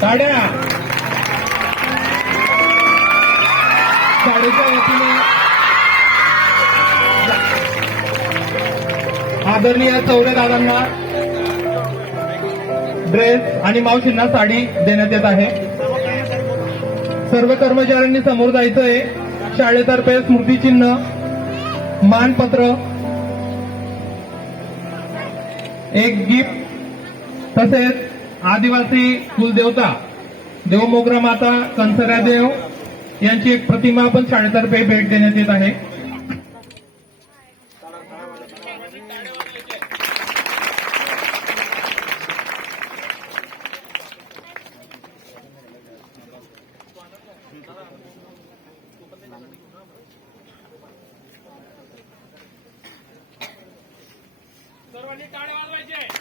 टाळ्या शाळेच्या वतीने आदरणीय चौरे दादांना ड्रेस आणि मावशींना साडी देण्यात येत आहे। सर्व कर्मचाऱ्यांनी समोर जायचं आहे। शाळेतर्फे स्मृतिचिन्ह, मानपत्र, एक गिफ्ट तसेच आदिवासी कुलदेवता देवमोगरा माता कंसऱ्या देव यांची एक प्रतिमा पण शाळेतर्फे भेट देण्यात येत आहे। सर्वांनी टाळ्या वाजवायच्या।